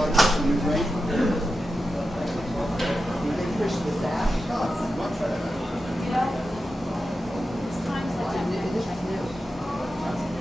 start with some new grain. You can push the sash. No, it's much better. You know, it's times that This is new.